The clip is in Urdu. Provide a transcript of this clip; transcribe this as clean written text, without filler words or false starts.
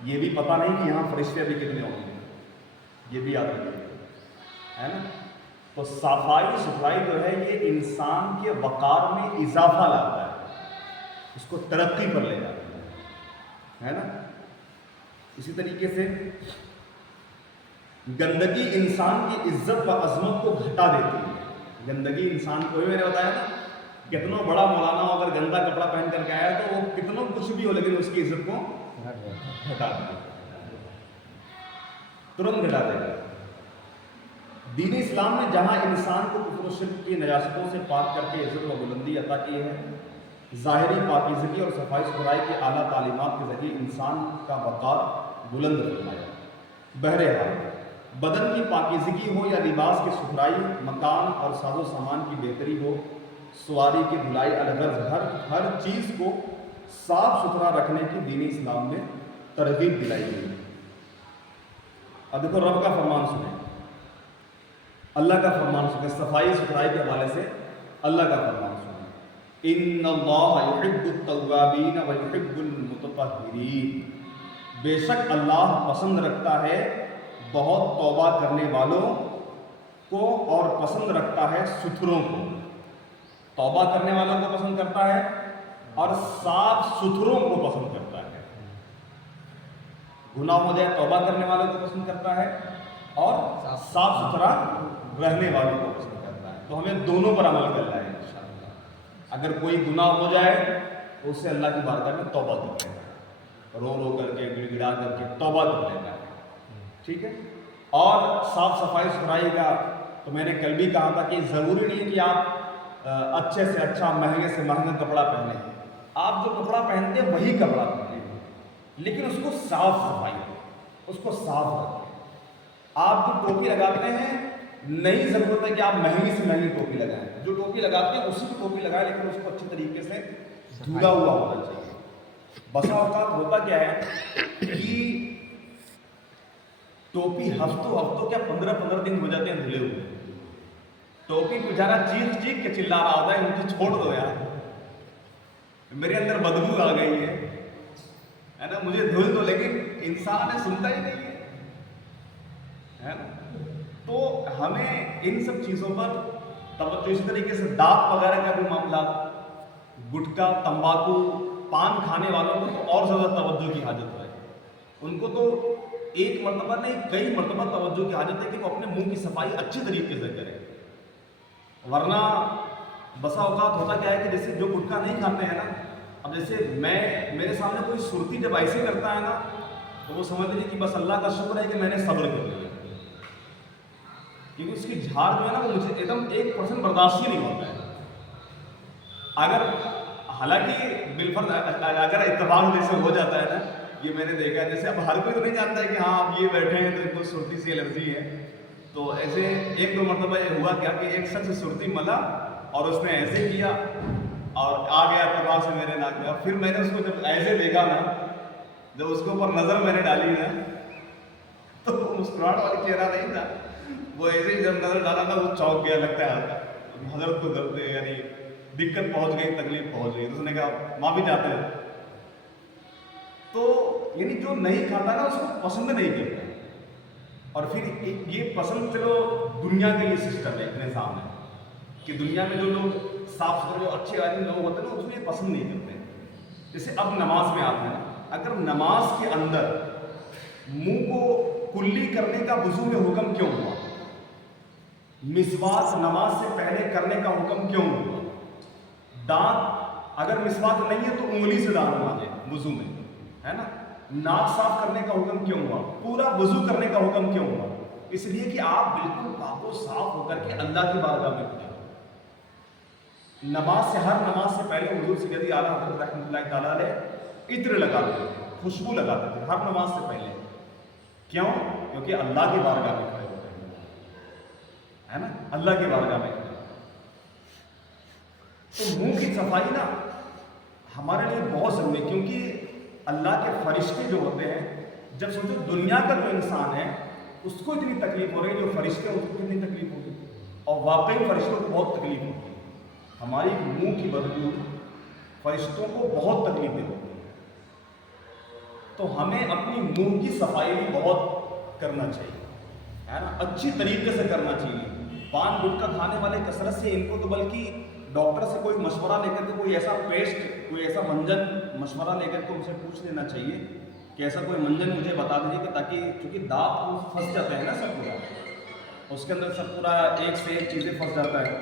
یہ بھی پتہ نہیں کہ یہاں فرشتے بھی کتنے ہوں گے، یہ بھی یاد رکھیے، ہے نا؟ تو صفائی ستھرائی جو ہے یہ انسان کے وقار میں اضافہ لاتا ہے، اس کو ترقی پر لے جاتا ہے نا؟ اسی طریقے سے گندگی انسان کی عزت و عظمت کو گھٹا دیتی ہے۔ گندگی انسان کو، میں نے بتایا نا، کتنا بڑا مولانا ہو اگر گندا کپڑا پہن کر کے آیا تو وہ کتنا کچھ بھی ہو لیکن اس کی عزت کو گھٹا دے گا، ترنت گھٹا دے گا۔ دین اسلام نے جہاں انسان کو کفر و شرک کی نجاستوں سے پاک کر کے عزت و بلندی عطا کی ہے، ظاہری پاکیزگی اور صفائی ستھرائی کی اعلیٰ تعلیمات کے ذریعے انسان کا وقار بلند فرمایا۔ بہرحال بدن کی پاکیزگی ہو یا لباس کی ستھرائی، مکان اور ساز و سامان کی بہتری ہو، سواری کی دھلائی، الغرض ہر چیز کو صاف ستھرا رکھنے کی دین اسلام میں ترغیب دلائی گئی۔ اب دیکھو رب کا فرمان سنیں، اللہ کا فرمان سنیں، صفائی ستھرائی کے حوالے سے اللہ کا فرمان سنیں، ان اللہ یحب التوابین ویحب المتطہرین، بے شک اللہ پسند رکھتا ہے بہت توبہ کرنے والوں کو اور پسند رکھتا ہے ستھروں کو۔ توبہ کرنے والوں کو پسند کرتا ہے اور صاف ستھروں کو پسند کرتا ہے۔ گناہ ہو جائے توبہ کرنے والوں کو پسند کرتا ہے اور صاف ستھرا رہنے والوں کو پسند کرتا ہے۔ تو ہمیں دونوں پر عمل کرنا ہے انشاءاللہ۔ اگر کوئی گناہ ہو جائے تو اس سے اللہ کی بارگاہ میں توبہ کر لینا ہے، رو رو کر کے گڑ گڑا کر کے توبہ کر لینا ہے، ٹھیک ہے؟ اور صاف صفائی ستھرائی کا تو میں نے کل بھی کہا تھا کہ ضروری نہیں ہے کہ آپ اچھے سے اچھا مہنگے سے مہنگا کپڑا پہنیں، آپ جو کپڑا پہنتے ہیں وہی کپڑا پہنیں، لیکن اس کو صاف صفائی، اس کو صاف رکھیں۔ آپ جو ٹوپی لگاتے ہیں نہیں ضرورت ہے کہ آپ مہنگی سے مہنگی ٹوپی لگائیں، جو ٹوپی لگاتے ہیں اسی کی ٹوپی لگائیں، لیکن اس کو اچھی طریقے سے دھلا ہوا ہونا چاہیے۔ بسا اوقات ہوتا کیا ہے کہ ٹوپی ہفتوں کیا 15 دن ہو جاتے ہیں دھلے ہوئے، ٹوپی بیچارہ چیخ چیخ کے چلا رہا ہوتا ہے مجھے چھوڑ دو یار، میرے اندر بدبو آ گئی ہے نا، مجھے دھل دو، لیکن انسان ہے سنتا ہی نہیں ہے نا۔ تو ہمیں ان سب چیزوں پر توجہ، اسی طریقے سے دانت وغیرہ کا بھی معاملہ، گٹکا تمباکو پان کھانے والوں کو تو اور زیادہ توجہ کی حاجت ہے، ان کو تو ایک مرتبہ نہیں کئی مرتبہ توجہ کی حاجت ہے کہ وہ اپنے منہ کی صفائی اچھی طریقے سے کریں، ورنہ بسا اوقات ہوتا کیا ہے کہ جیسے جو گٹکا نہیں کھاتے ہیں نا، اب جیسے میرے سامنے کوئی سرتی جب ایسے کرتا ہے نا تو وہ سمجھ لیجیے کہ بس اللہ کا شکر ہے کہ میں نے صبر کر لیا، کیونکہ اس کی جھاڑ جو ہے نا وہ مجھے ایک دم 1% برداشت ہی نہیں ہوتا ہے۔ اگر حالانکہ بالفرض اگر اتفاق جیسے ہو جاتا ہے نا، یہ میں نے دیکھا ہے، جیسے اب ہر کوئی تو نہیں جانتا ہے کہ ہاں آپ یہ بیٹھے ہیں تو ان کو سرتی سی الرجی ہے، تو ایسے 1-2 مرتبہ یہ ہوا کیا کہ ایک شخص سرتی ملا اور اس نے ایسے کیا اور آ گیا اتفاق سے میرے ناک میں، پھر میں نے اس کو جب ایسے دیکھا نا، جب اس کے اوپر نظر میں نے ڈالی نا تو وہ مسکراہٹ والی چہرہ نہیں تھا، وہ ایسے ہی جب نظر ڈالا نا وہ چونک گیا، لگتا ہے حضرت کو درد یعنی دقت پہنچ گئی، تکلیف پہنچ گئی، تو اس نے کہا معافی چاہتے ہیں۔ تو یعنی جو نہیں کھاتا نا اس کو پسند نہیں کرتا، اور پھر یہ پسند چلو دنیا کے لیے سسٹم ہے اپنے سامنے کہ دنیا میں جو لوگ صاف ستھرے جو اچھے آدمی لوگ ہوتے ہیں نا اس کو یہ پسند نہیں کرتے۔ جیسے اب نماز میں آتے ہیں، اگر نماز کے اندر منہ کو کلی کرنے کا وضو میں حکم کیوں ہوا، مسواک نماز سے پہلے کرنے کا حکم کیوں ہوا، دانت اگر مسواک نہیں ہے تو انگلی سے دانت مانجے وضو میں، ہے نا، ناک صاف کرنے کا حکم کیوں ہوا، پورا وضو کرنے کا حکم کیوں ہوا، اس لیے کہ آپ بالکل پاک و صاف ہو کر کے اللہ کی بارگاہ میں کھڑے ہو۔ نماز سے ہر نماز سے پہلے حضور سیدی اعلیٰ حضرت رحمۃ اللہ تعالیٰ علیہ عطر لگاتے تھے، خوشبو لگاتے تھے ہر نماز سے پہلے، کیوں؟ کیونکہ اللہ کی بارگاہ میں کھڑے ہوتے ہیں، ہے نا، اللہ کی بارگاہ میں کھڑے۔ تو منہ کی صفائی نا ہمارے لیے بہت ضروری ہے، کیونکہ اللہ کے فرشتے جو ہوتے ہیں، جب سوچو دنیا کا جو انسان ہے اس کو اتنی تکلیف ہو رہی ہے، جو فرشتے ہیں ان کو کتنی تکلیف ہوگی، اور واقعی فرشتوں کو بہت تکلیف ہوتی ہے، ہماری منہ کی بدبو فرشتوں کو بہت تکلیف دیتی ہے۔ تو ہمیں اپنی منہ کی صفائی بھی بہت کرنا چاہیے، ہے نا، اچھی طریقے سے کرنا چاہیے۔ پان گٹکا کھانے والے کثرت سے ان کو تو بلکہ ڈاکٹر سے کوئی مشورہ لے کر کے کوئی ایسا پیسٹ، کوئی ایسا منجن مشورہ لے کر کے ان سے پوچھ لینا چاہیے کہ ایسا کوئی منجن مجھے بتا دیجیے کہ تاکہ، چونکہ دانت پھنس جاتے ہیں نا سب پورا، اس کے اندر سب پورا ایک سے ایک چیزیں پھنس جاتا ہے،